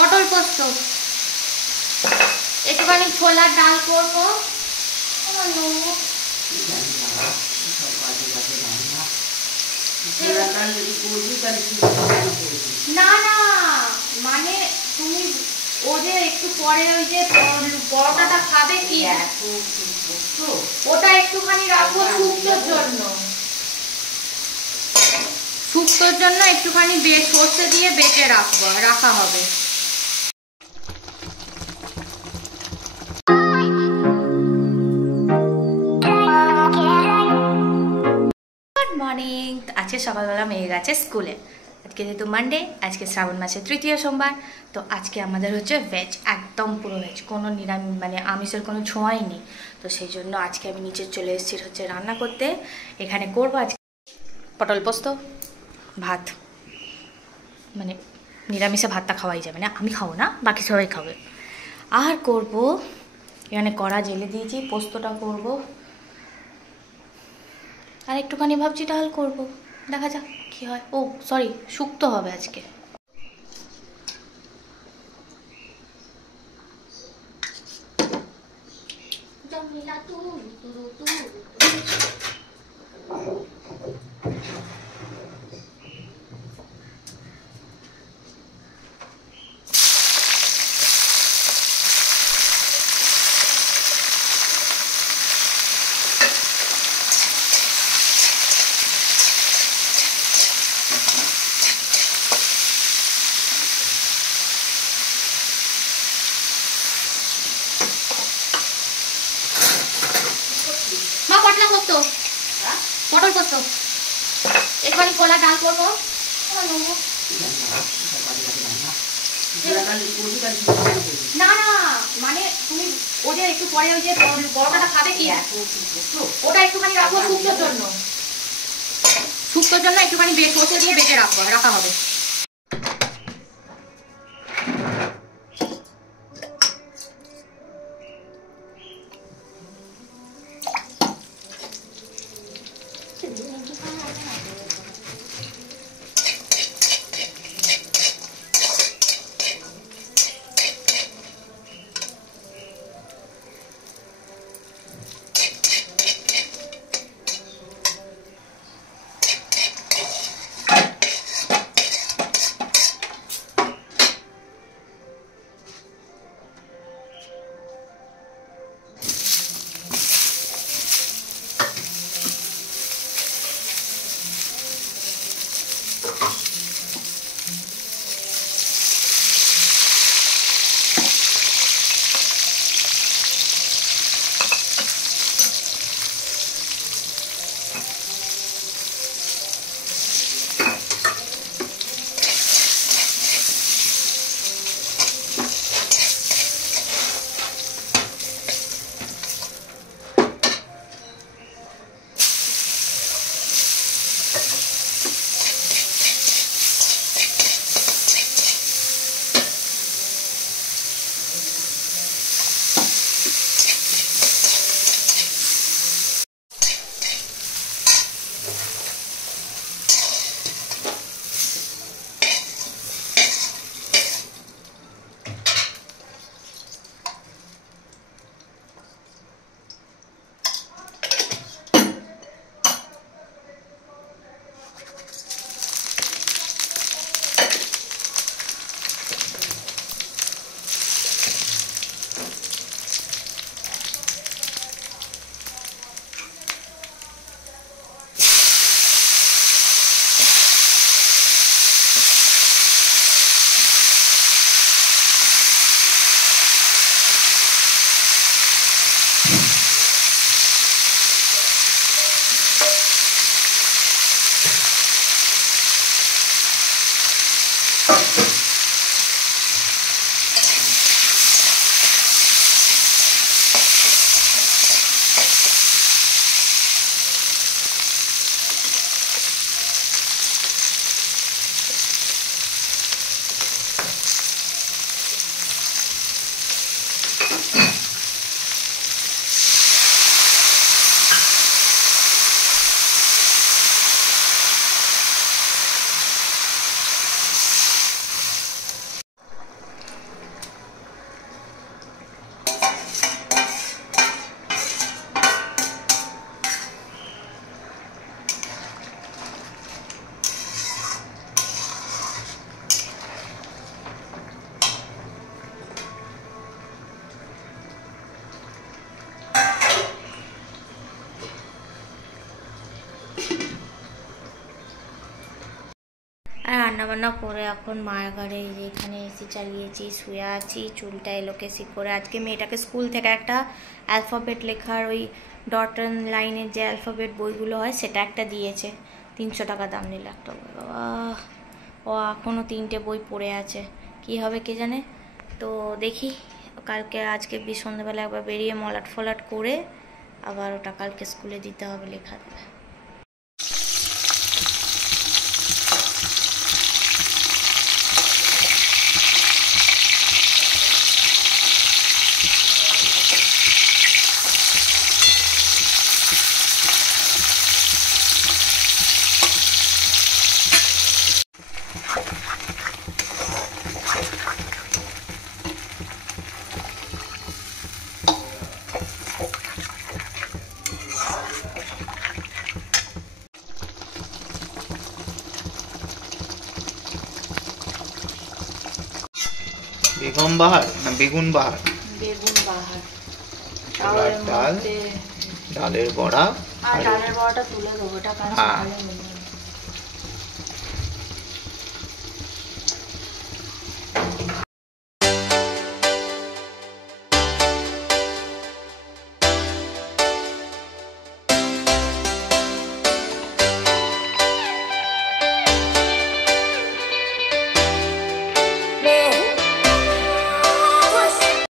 পটল পোস্ত, একটুখানি ছোলার ডাল করবো। না না, মানে তুমি ও যে একটু পরে ওই যে পরোটাটা খাবে কি, ওটা একটুখানি রাখবো শুক্তোর জন্য। শুক্তোর জন্য একটুখানি সর্ষে দিয়ে বেটে রাখা হবে। Good morning. আজকে সকালবেলা মেয়ে গেছে স্কুলে। আজকে যেহেতু মানডে, আজকে শ্রাবণ মাসের তৃতীয় সোমবার, তো আজকে আমাদের হচ্ছে ভেজ, একদম পুরো ভেজ, কোনো নিরামিষ মানে আমিষের কোনো ছোঁয়াই নেই। তো সেই জন্য আজকে আমি নিচে চলে এসেছি হচ্ছে রান্না করতে। এখানে করবো আজকে পটল পোস্ত, ভাত, মানে নিরামিষে ভাতটা খাওয়াই যাবে না, আমি খাবো না, বাকি সবাই খাবে। আর করব এখানে কড়া জেলে দিয়েছি, পোস্তটা করব, আর একটুখানি ভাবছি ডাল করব, দেখা যাক কী হয়। ও সরি, শুক্তো হবে আজকে। পটল পোস্ত, একটুখানি ছোলা ডাল করবো। না না, মানে তুমি ও যে একটু পরে ওই যে পরোটাটা খাবে কি, ওটা একটুখানি রাখবো শুক্তোর জন্য। শুক্তোর জন্য একটুখানি সর্ষে দিয়ে বেটে রাখা হবে। রান্নাবান্না করে এখন মায়ের ঘরে এখানে এসি চালিয়েছি, শুয়ে আছি, চুলটা এলোকেসি করে। আজকে মেয়েটাকে স্কুল থেকে একটা অ্যালফাবেট লেখার ওই ডট লাইনের যে অ্যালফাবেট বইগুলো হয় সেটা একটা দিয়েছে, 300 টাকা দাম নিল একটা বই। বাবা, ও এখনও 3টে বই পড়ে আছে, কি হবে কে জানে। তো দেখি কালকে আজকে সন্ধ্যেবেলা একবার বেরিয়ে মলাট ফলাট করে আবার ওটা কালকে স্কুলে দিতে হবে, লেখা দেবে। বেগম বাহার না বেগুন বাহার? বেগুন বাহার, ছোলার ডাল, ডালের বড়া, আর ডালের বড়াটা তুলে দেবো, এটা কারণ সকালে নেই।